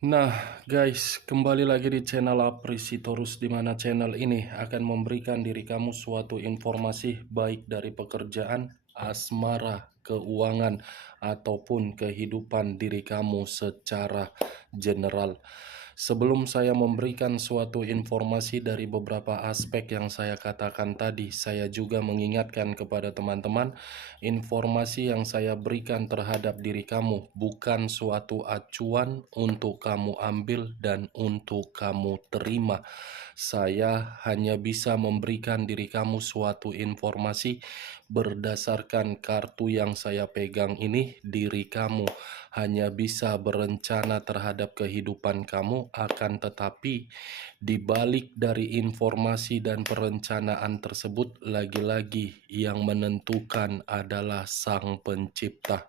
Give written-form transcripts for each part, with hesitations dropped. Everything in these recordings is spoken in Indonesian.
Nah, guys, kembali lagi di channel Aprisitorus, di mana channel ini akan memberikan diri kamu suatu informasi baik dari pekerjaan, asmara, keuangan, ataupun kehidupan diri kamu secara general. Sebelum saya memberikan suatu informasi dari beberapa aspek yang saya katakan tadi, saya juga mengingatkan kepada teman-teman, informasi yang saya berikan terhadap diri kamu bukan suatu acuan untuk kamu ambil dan untuk kamu terima. Saya hanya bisa memberikan diri kamu suatu informasi berdasarkan kartu yang saya pegang ini. Diri kamu hanya bisa berencana terhadap kehidupan kamu, akan tetapi di balik dari informasi dan perencanaan tersebut, lagi-lagi yang menentukan adalah Sang Pencipta.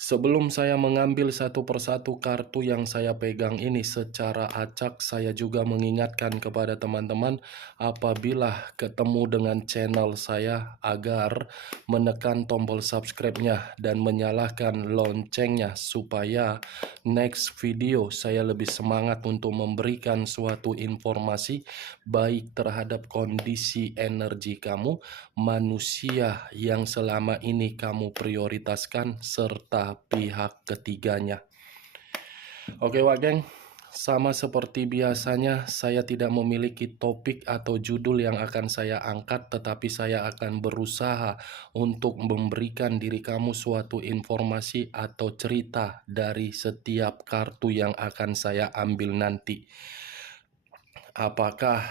Sebelum saya mengambil satu persatu kartu yang saya pegang ini secara acak, saya juga mengingatkan kepada teman-teman apabila ketemu dengan channel saya agar menekan tombol subscribe-nya dan menyalakan loncengnya supaya next video saya lebih semangat untuk memberikan suatu informasi baik terhadap kondisi energi kamu, manusia yang selama ini kamu prioritaskan, serta pihak ketiganya. Oke Wak Geng, sama seperti biasanya saya tidak memiliki topik atau judul yang akan saya angkat, tetapi saya akan berusaha untuk memberikan diri kamu suatu informasi atau cerita dari setiap kartu yang akan saya ambil nanti. Apakah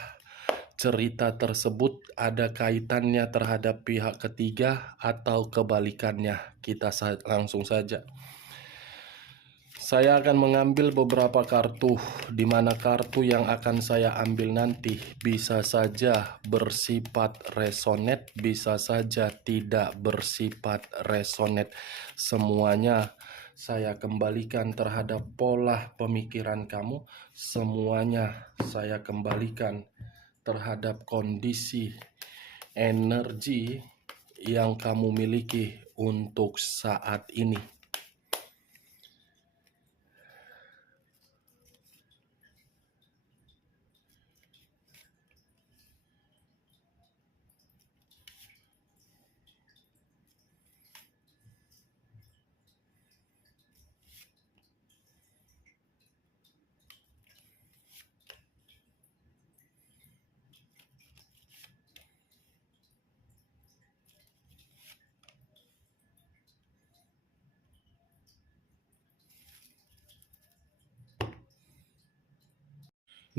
cerita tersebut ada kaitannya terhadap pihak ketiga atau kebalikannya? Kita langsung saja. Saya akan mengambil beberapa kartu, di mana kartu yang akan saya ambil nanti bisa saja bersifat resonate, bisa saja tidak bersifat resonate. Semuanya saya kembalikan terhadap pola pemikiran kamu, semuanya saya kembalikan terhadap kondisi energi yang kamu miliki untuk saat ini.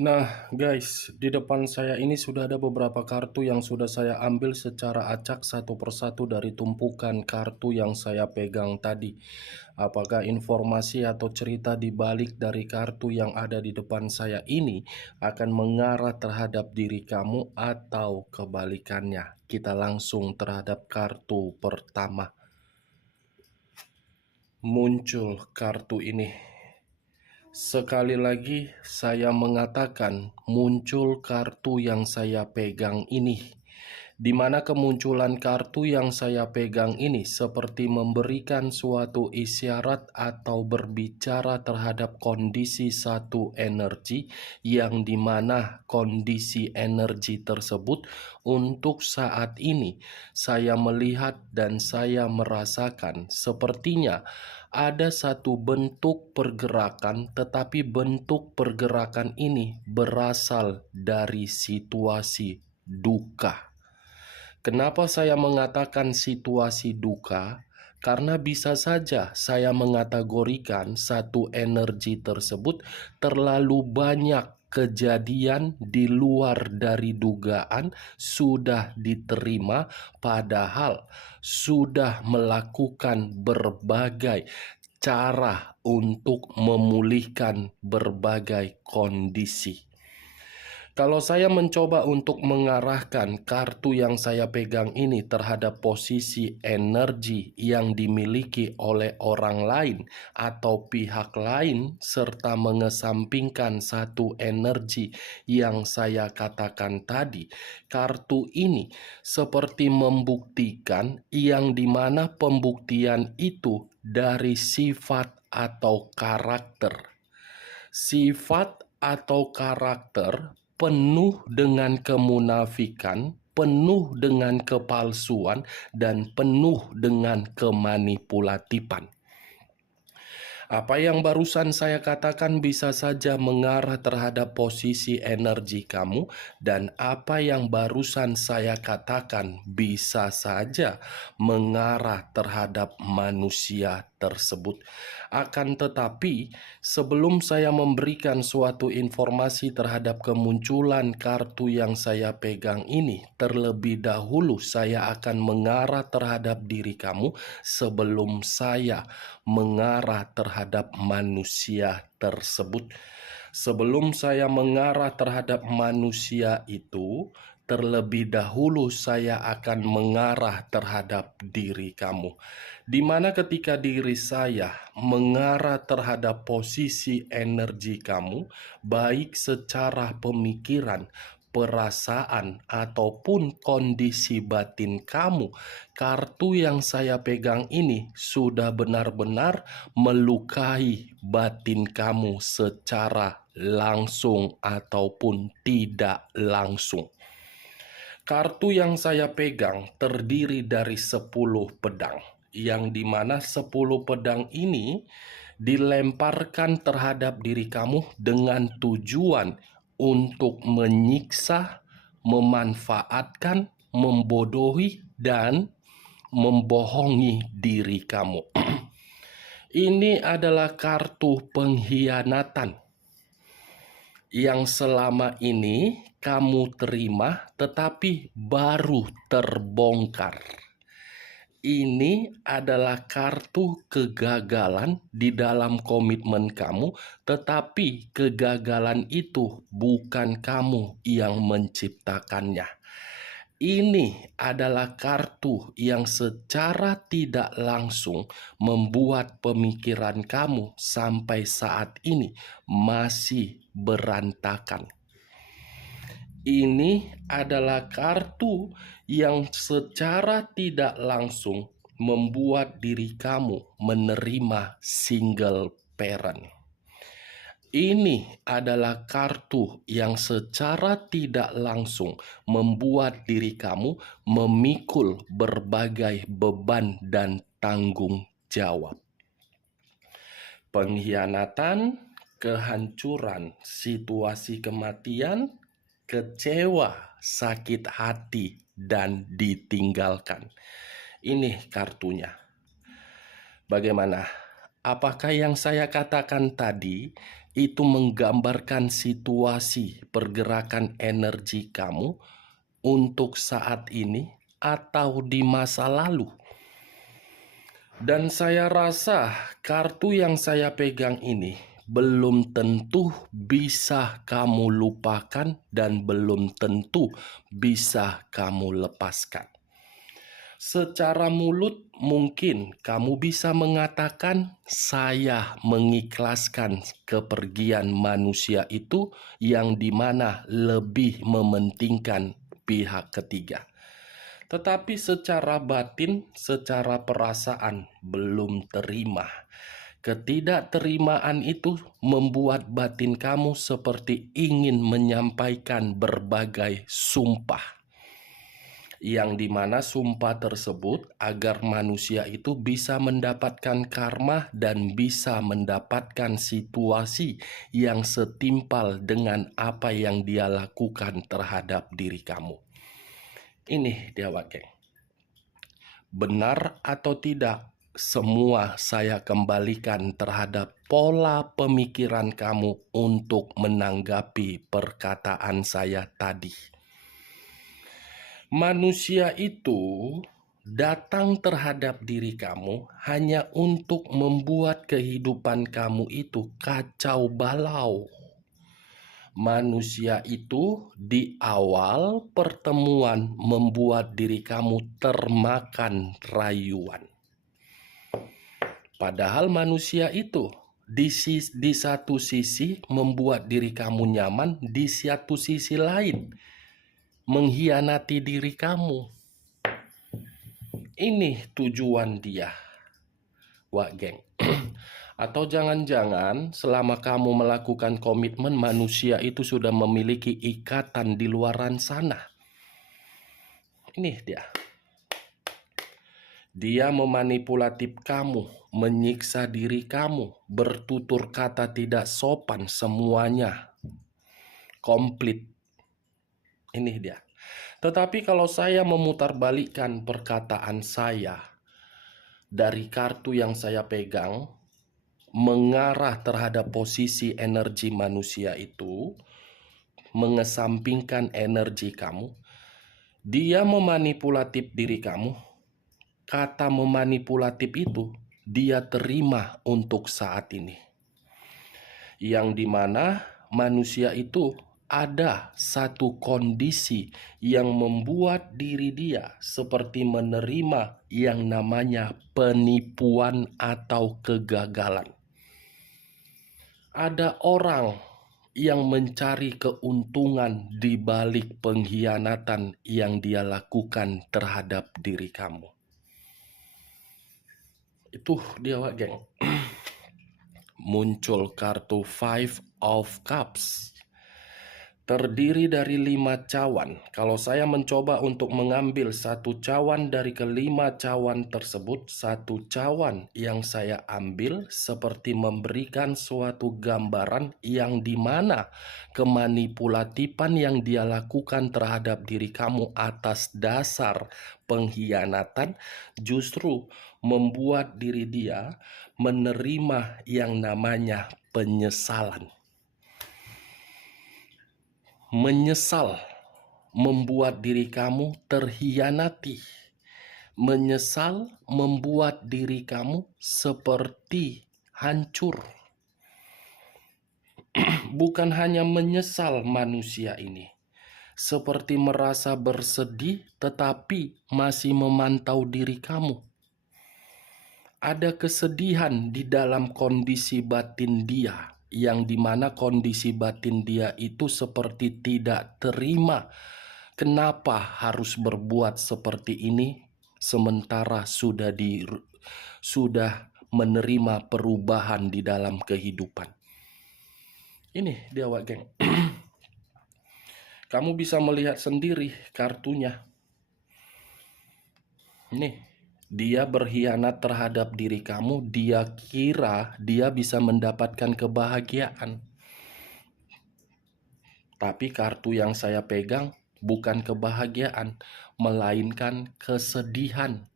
Nah guys, di depan saya ini sudah ada beberapa kartu yang sudah saya ambil secara acak satu persatu dari tumpukan kartu yang saya pegang tadi. Apakah informasi atau cerita di balik dari kartu yang ada di depan saya ini akan mengarah terhadap diri kamu atau kebalikannya? Kita langsung terhadap kartu pertama. Muncul kartu ini. Sekali lagi saya mengatakan muncul kartu yang saya pegang ini, di mana kemunculan kartu yang saya pegang ini seperti memberikan suatu isyarat atau berbicara terhadap kondisi satu energi, yang dimana kondisi energi tersebut untuk saat ini saya melihat dan saya merasakan sepertinya ada satu bentuk pergerakan, tetapi bentuk pergerakan ini berasal dari situasi duka. Kenapa saya mengatakan situasi duka? Karena bisa saja saya mengategorikan satu energi tersebut terlalu banyak kejadian di luar dari dugaan sudah diterima, padahal sudah melakukan berbagai cara untuk memulihkan berbagai kondisi. Kalau saya mencoba untuk mengarahkan kartu yang saya pegang ini terhadap posisi energi yang dimiliki oleh orang lain atau pihak lain, serta mengesampingkan satu energi yang saya katakan tadi, kartu ini seperti membuktikan yang dimana pembuktian itu dari sifat atau karakter. Sifat atau karakter penuh dengan kemunafikan, penuh dengan kepalsuan, dan penuh dengan kemanipulatifan. Apa yang barusan saya katakan bisa saja mengarah terhadap posisi energi kamu, dan apa yang barusan saya katakan bisa saja mengarah terhadap manusia tersebut. Akan tetapi, sebelum saya memberikan suatu informasi terhadap kemunculan kartu yang saya pegang ini, terlebih dahulu saya akan mengarah terhadap diri kamu sebelum saya mengarah terhadap manusia tersebut. Sebelum saya mengarah terhadap manusia itu, terlebih dahulu saya akan mengarah terhadap diri kamu. Di mana ketika diri saya mengarah terhadap posisi energi kamu, baik secara pemikiran, perasaan, ataupun kondisi batin kamu, kartu yang saya pegang ini sudah benar-benar melukai batin kamu secara langsung ataupun tidak langsung. Kartu yang saya pegang terdiri dari 10 pedang, yang dimana 10 pedang ini dilemparkan terhadap diri kamu dengan tujuan untuk menyiksa, memanfaatkan, membodohi, dan membohongi diri kamu. Ini adalah kartu pengkhianatan yang selama ini kamu terima tetapi baru terbongkar. Ini adalah kartu kegagalan di dalam komitmen kamu, tetapi kegagalan itu bukan kamu yang menciptakannya. Ini adalah kartu yang secara tidak langsung membuat pemikiran kamu sampai saat ini masih berantakan. Ini adalah kartu yang secara tidak langsung membuat diri kamu menerima single parent. Ini adalah kartu yang secara tidak langsung membuat diri kamu memikul berbagai beban dan tanggung jawab. Pengkhianatan, kehancuran, situasi kematian, kecewa, sakit hati, dan ditinggalkan. Ini kartunya. Bagaimana? Apakah yang saya katakan tadi itu menggambarkan situasi pergerakan energi kamu untuk saat ini atau di masa lalu? Dan saya rasa kartu yang saya pegang ini belum tentu bisa kamu lupakan dan belum tentu bisa kamu lepaskan. Secara mulut mungkin kamu bisa mengatakan saya mengikhlaskan kepergian manusia itu yang dimana lebih mementingkan pihak ketiga. Tetapi secara batin, secara perasaan belum terima. Ketidakterimaan itu membuat batin kamu seperti ingin menyampaikan berbagai sumpah, yang dimana sumpah tersebut agar manusia itu bisa mendapatkan karma dan bisa mendapatkan situasi yang setimpal dengan apa yang dia lakukan terhadap diri kamu. Ini dia wakil. Benar atau tidak, semua saya kembalikan terhadap pola pemikiran kamu untuk menanggapi perkataan saya tadi. Manusia itu datang terhadap diri kamu hanya untuk membuat kehidupan kamu itu kacau balau. Manusia itu di awal pertemuan membuat diri kamu termakan rayuan. Padahal manusia itu di satu sisi membuat diri kamu nyaman, di satu sisi lain mengkhianati diri kamu. Ini tujuan dia, wak geng. Atau jangan-jangan selama kamu melakukan komitmen, manusia itu sudah memiliki ikatan di luaran sana. Ini dia. Dia memanipulatif kamu, menyiksa diri kamu, bertutur kata tidak sopan, semuanya komplit. Ini dia. Tetapi kalau saya memutarbalikkan perkataan saya dari kartu yang saya pegang, mengarah terhadap posisi energi manusia itu, mengesampingkan energi kamu, dia memanipulatif diri kamu. Kata memanipulatif itu dia terima untuk saat ini, yang dimana manusia itu ada satu kondisi yang membuat diri dia seperti menerima yang namanya penipuan atau kegagalan. Ada orang yang mencari keuntungan di balik pengkhianatan yang dia lakukan terhadap diri kamu. Itu dia, wak geng. Muncul kartu Five of Cups. Terdiri dari 5 cawan. Kalau saya mencoba untuk mengambil satu cawan dari kelima cawan tersebut, satu cawan yang saya ambil seperti memberikan suatu gambaran yang dimana kemanipulatifan yang dia lakukan terhadap diri kamu atas dasar pengkhianatan justru membuat diri dia menerima yang namanya penyesalan. Menyesal membuat diri kamu terhianati. Menyesal membuat diri kamu seperti hancur. Bukan hanya menyesal manusia ini, seperti merasa bersedih tetapi masih memantau diri kamu. Ada kesedihan di dalam kondisi batin dia, yang dimana kondisi batin dia itu seperti tidak terima. Kenapa harus berbuat seperti ini sementara sudah menerima perubahan di dalam kehidupan. Ini dia, wak geng. Kamu bisa melihat sendiri kartunya. Nih. Dia berkhianat terhadap diri kamu, dia kira dia bisa mendapatkan kebahagiaan. Tapi kartu yang saya pegang bukan kebahagiaan, melainkan kesedihan.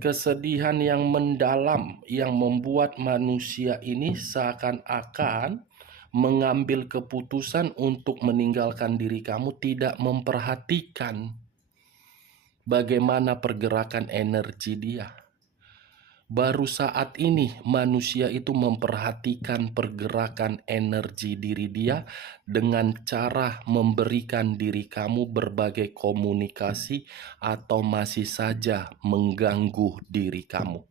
Kesedihan yang mendalam yang membuat manusia ini seakan-akan mengambil keputusan untuk meninggalkan diri kamu, tidak memperhatikan bagaimana pergerakan energi dia. Baru saat ini manusia itu memperhatikan pergerakan energi diri dia dengan cara memberikan diri kamu berbagai komunikasi atau masih saja mengganggu diri kamu.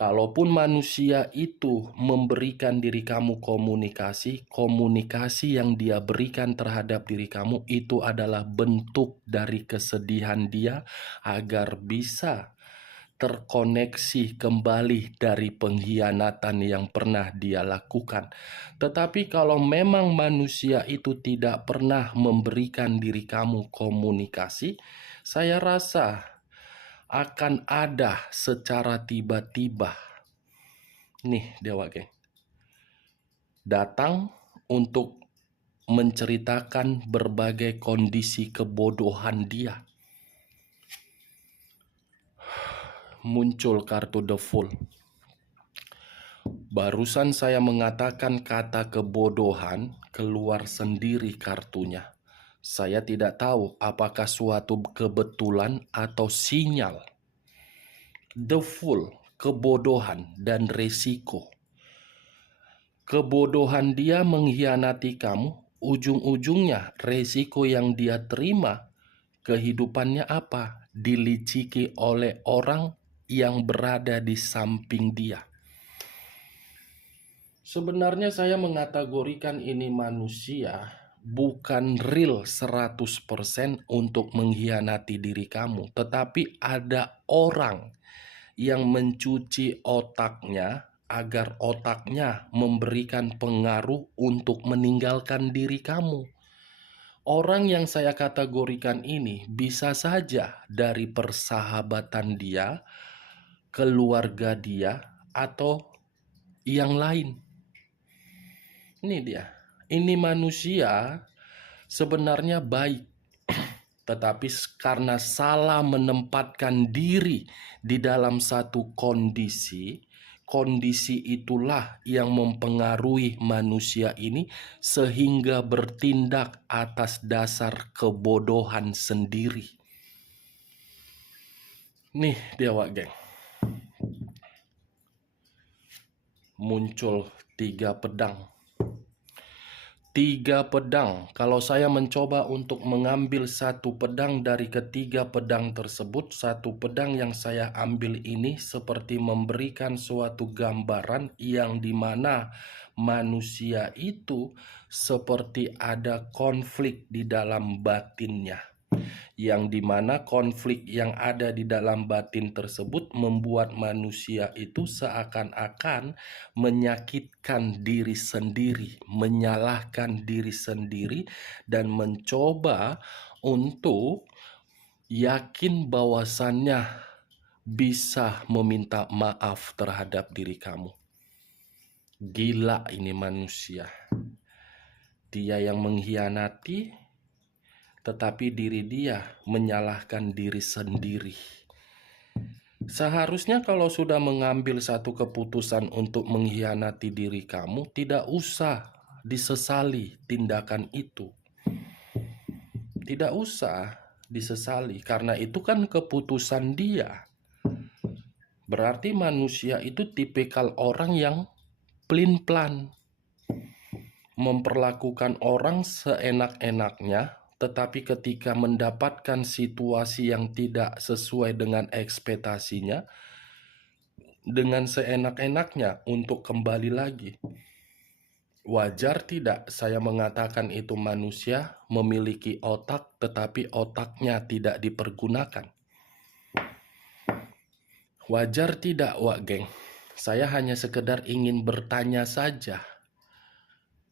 Kalaupun manusia itu memberikan diri kamu komunikasi yang dia berikan terhadap diri kamu itu adalah bentuk dari kesedihan dia agar bisa terkoneksi kembali dari pengkhianatan yang pernah dia lakukan. Tetapi kalau memang manusia itu tidak pernah memberikan diri kamu komunikasi, saya rasa akan ada secara tiba-tiba. Nih dia, wak geng. Datang untuk menceritakan berbagai kondisi kebodohan dia. Muncul kartu The Fool. Barusan saya mengatakan kata kebodohan, keluar sendiri kartunya. Saya tidak tahu apakah suatu kebetulan atau sinyal. The Fool, kebodohan dan resiko. Kebodohan dia mengkhianati kamu, ujung-ujungnya resiko yang dia terima kehidupannya apa? Diliciki oleh orang yang berada di samping dia. Sebenarnya saya mengategorikan ini manusia bukan real 100% untuk mengkhianati diri kamu, tetapi ada orang yang mencuci otaknya agar otaknya memberikan pengaruh untuk meninggalkan diri kamu. Orang yang saya kategorikan ini bisa saja dari persahabatan dia, keluarga dia, atau yang lain. Ini dia. Ini manusia sebenarnya baik, tetapi karena salah menempatkan diri di dalam satu kondisi, kondisi itulah yang mempengaruhi manusia ini sehingga bertindak atas dasar kebodohan sendiri. Nih dia wak geng. Muncul 3 pedang. 3 pedang. Kalau saya mencoba untuk mengambil satu pedang dari ketiga pedang tersebut, satu pedang yang saya ambil ini seperti memberikan suatu gambaran yang dimana manusia itu seperti ada konflik di dalam batinnya, yang dimana konflik yang ada di dalam batin tersebut membuat manusia itu seakan-akan menyakitkan diri sendiri, menyalahkan diri sendiri, dan mencoba untuk yakin bahwasannya bisa meminta maaf terhadap diri kamu. Gila ini manusia. Dia yang mengkhianati, tetapi diri dia menyalahkan diri sendiri. Seharusnya kalau sudah mengambil satu keputusan untuk mengkhianati diri kamu, tidak usah disesali tindakan itu. Tidak usah disesali, karena itu kan keputusan dia. Berarti manusia itu tipikal orang yang pelin-pelan, memperlakukan orang seenak-enaknya, tetapi ketika mendapatkan situasi yang tidak sesuai dengan ekspektasinya, dengan seenak-enaknya untuk kembali lagi. Wajar tidak saya mengatakan itu manusia memiliki otak, tetapi otaknya tidak dipergunakan? Wajar tidak, wak geng? Saya hanya sekedar ingin bertanya saja.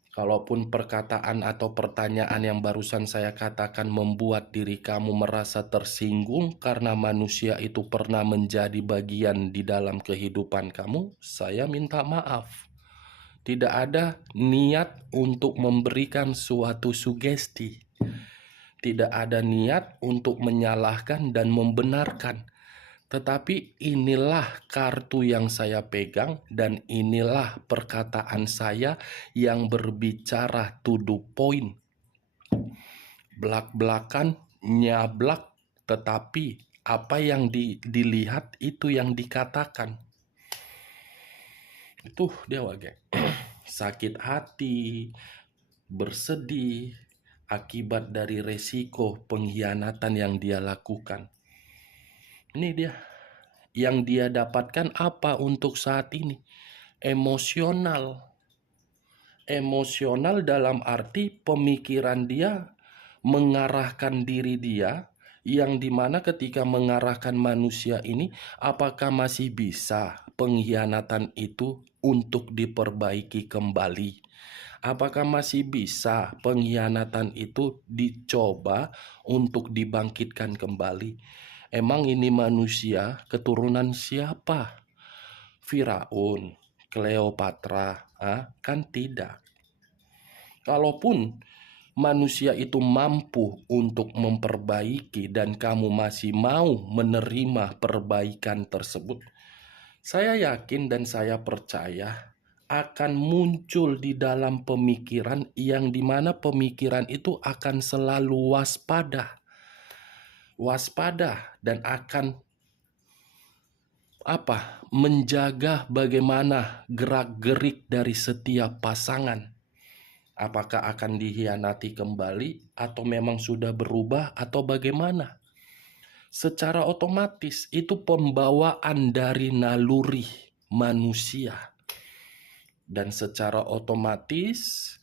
Kalaupun perkataan atau pertanyaan yang barusan saya katakan membuat diri kamu merasa tersinggung karena manusia itu pernah menjadi bagian di dalam kehidupan kamu, saya minta maaf. Tidak ada niat untuk memberikan suatu sugesti. Tidak ada niat untuk menyalahkan dan membenarkan. Tetapi inilah kartu yang saya pegang dan inilah perkataan saya yang berbicara to the point. Belak-belakan, nyablak, tetapi apa yang dilihat itu yang dikatakan. Itu dia wage. Sakit hati, bersedih, akibat dari resiko pengkhianatan yang dia lakukan. Ini dia. Yang dia dapatkan apa untuk saat ini? Emosional. Emosional dalam arti pemikiran dia mengarahkan diri dia, yang dimana ketika mengarahkan manusia ini, apakah masih bisa pengkhianatan itu untuk diperbaiki kembali? Apakah masih bisa pengkhianatan itu dicoba untuk dibangkitkan kembali? Emang ini manusia keturunan siapa? Firaun, Cleopatra, kan tidak. Kalaupun manusia itu mampu untuk memperbaiki dan kamu masih mau menerima perbaikan tersebut, saya yakin dan saya percaya akan muncul di dalam pemikiran yang dimana pemikiran itu akan selalu waspada dan akan menjaga bagaimana gerak-gerik dari setiap pasangan. Apakah akan dikhianati kembali atau memang sudah berubah atau bagaimana? Secara otomatis itu pembawaan dari naluri manusia. Dan secara otomatis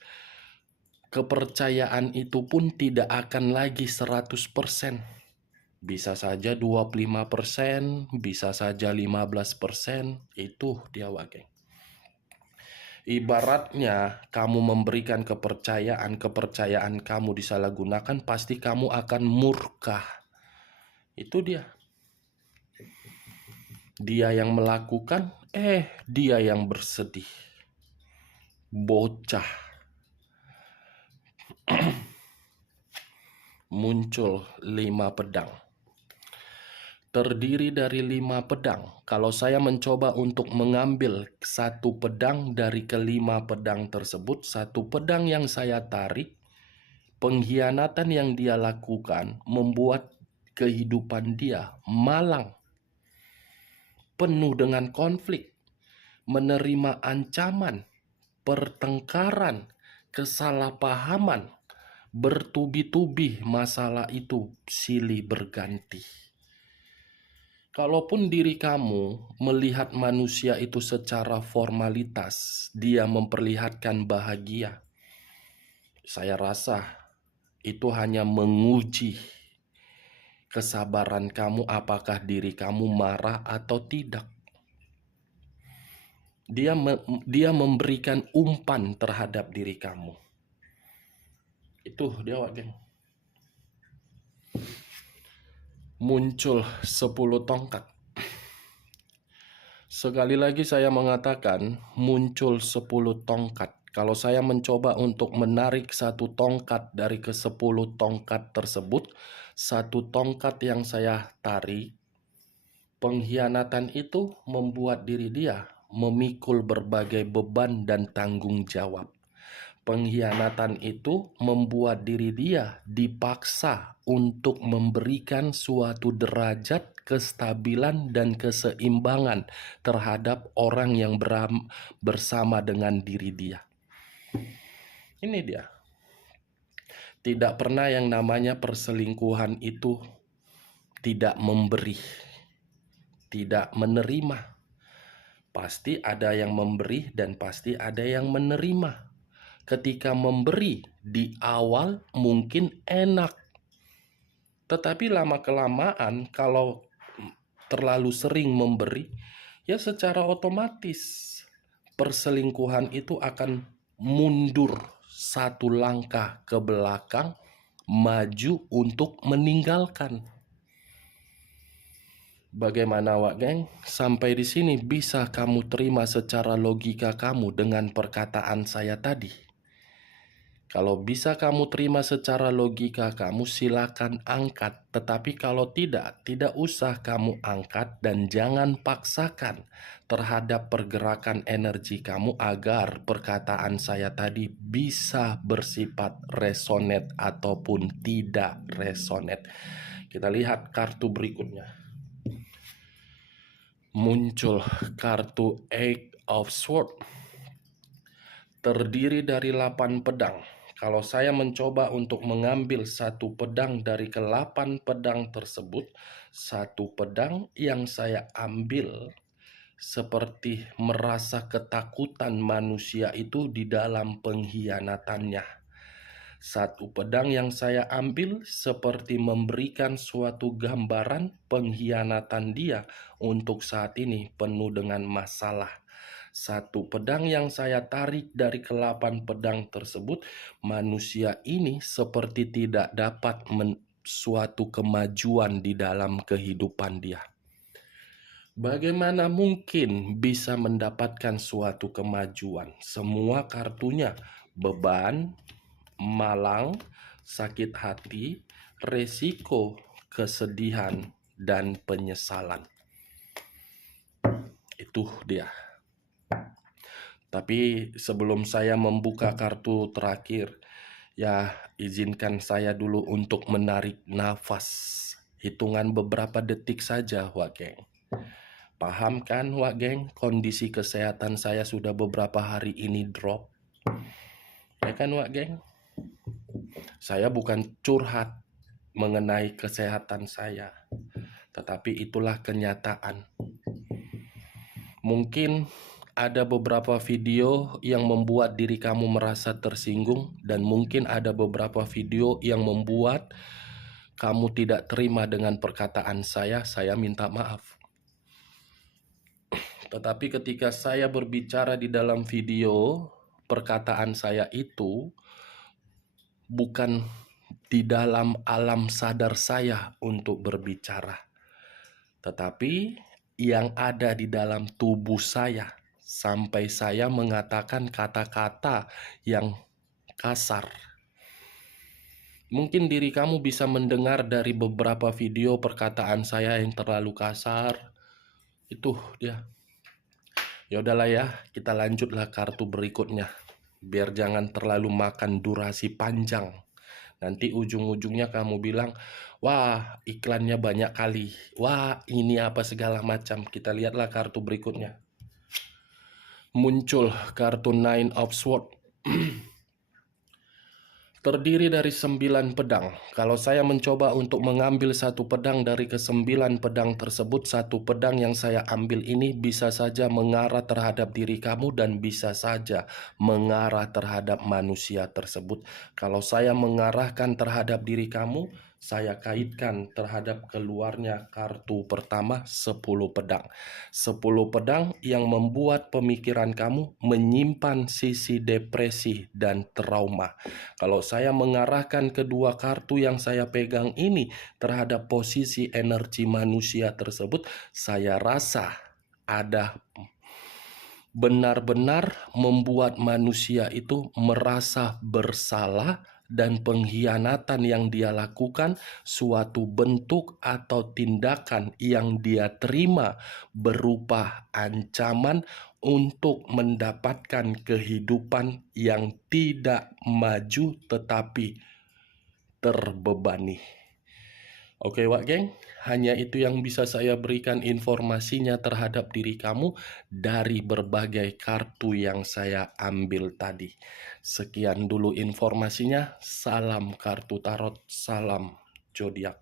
kepercayaan itu pun tidak akan lagi 100%. Bisa saja 25%, bisa saja 15%, itu dia Wage. Ibaratnya kamu memberikan kepercayaan kamu disalahgunakan, pasti kamu akan murka. Itu dia. Dia yang melakukan, dia yang bersedih. Bocah. Muncul 5 pedang. Terdiri dari 5 pedang. Kalau saya mencoba untuk mengambil satu pedang dari kelima pedang tersebut, satu pedang yang saya tarik, pengkhianatan yang dia lakukan membuat kehidupan dia malang, penuh dengan konflik, menerima ancaman, pertengkaran, kesalahpahaman, bertubi-tubi masalah itu silih berganti. Kalaupun diri kamu melihat manusia itu secara formalitas, dia memperlihatkan bahagia, saya rasa itu hanya menguji kesabaran kamu, apakah diri kamu marah atau tidak. Dia memberikan umpan terhadap diri kamu. Itu dia, geng. Muncul 10 tongkat. Sekali lagi saya mengatakan muncul 10 tongkat. Kalau saya mencoba untuk menarik satu tongkat dari ke-10 tongkat tersebut, satu tongkat yang saya tarik, pengkhianatan itu membuat diri dia memikul berbagai beban dan tanggung jawab. Pengkhianatan itu membuat diri dia dipaksa untuk memberikan suatu derajat kestabilan dan keseimbangan terhadap orang yang bersama dengan diri dia. Ini dia. Tidak pernah yang namanya perselingkuhan itu tidak memberi, tidak menerima. Pasti ada yang memberi dan pasti ada yang menerima. Ketika memberi di awal mungkin enak, tetapi lama-kelamaan kalau terlalu sering memberi, ya secara otomatis perselingkuhan itu akan mundur satu langkah ke belakang, maju untuk meninggalkan. Bagaimana, Wak Geng? Sampai di sini bisa kamu terima secara logika kamu dengan perkataan saya tadi? Kalau bisa kamu terima secara logika kamu, silakan angkat. Tetapi kalau tidak usah kamu angkat dan jangan paksakan terhadap pergerakan energi kamu agar perkataan saya tadi bisa bersifat resonate ataupun tidak resonate. Kita lihat kartu berikutnya. Muncul kartu Eight of Swords. Terdiri dari 8 pedang. Kalau saya mencoba untuk mengambil satu pedang dari ke-8 pedang tersebut, satu pedang yang saya ambil seperti merasa ketakutan manusia itu di dalam pengkhianatannya. Satu pedang yang saya ambil seperti memberikan suatu gambaran pengkhianatan dia untuk saat ini penuh dengan masalah. Satu pedang yang saya tarik dari ke-8 pedang tersebut, manusia ini seperti tidak dapat suatu kemajuan di dalam kehidupan dia. Bagaimana mungkin bisa mendapatkan suatu kemajuan? Semua kartunya beban, malang, sakit hati, resiko, kesedihan, dan penyesalan. Itu dia. Tapi sebelum saya membuka kartu terakhir, ya izinkan saya dulu untuk menarik nafas. Hitungan beberapa detik saja, Wak Geng. Paham kan, Wak Geng, kondisi kesehatan saya sudah beberapa hari ini drop? Ya kan, Wak Geng? Saya bukan curhat mengenai kesehatan saya, tetapi itulah kenyataan. Mungkin ada beberapa video yang membuat diri kamu merasa tersinggung, dan mungkin ada beberapa video yang membuat kamu tidak terima dengan perkataan saya minta maaf. Tetapi ketika saya berbicara di dalam video, perkataan saya itu bukan di dalam alam sadar saya untuk berbicara, tetapi yang ada di dalam tubuh saya, sampai saya mengatakan kata-kata yang kasar. Mungkin diri kamu bisa mendengar dari beberapa video perkataan saya yang terlalu kasar. Itu dia. Ya udahlah ya, kita lanjutlah kartu berikutnya. Biar jangan terlalu makan durasi panjang. Nanti ujung-ujungnya kamu bilang, wah iklannya banyak kali. Wah ini apa segala macam. Kita lihatlah kartu berikutnya. Muncul kartu Nine of Swords. Terdiri dari 9 pedang. Kalau saya mencoba untuk mengambil satu pedang dari ke-9 pedang tersebut, satu pedang yang saya ambil ini bisa saja mengarah terhadap diri kamu dan bisa saja mengarah terhadap manusia tersebut. Kalau saya mengarahkan terhadap diri kamu, saya kaitkan terhadap keluarnya kartu pertama 10 pedang. 10 pedang yang membuat pemikiran kamu menyimpan sisi depresi dan trauma. Kalau saya mengarahkan kedua kartu yang saya pegang ini terhadap posisi energi manusia tersebut, saya rasa ada benar-benar membuat manusia itu merasa bersalah, dan pengkhianatan yang dia lakukan suatu bentuk atau tindakan yang dia terima berupa ancaman untuk mendapatkan kehidupan yang tidak maju tetapi terbebani. Oke Wak Geng, hanya itu yang bisa saya berikan informasinya terhadap diri kamu dari berbagai kartu yang saya ambil tadi. Sekian dulu informasinya, salam kartu tarot, salam zodiak.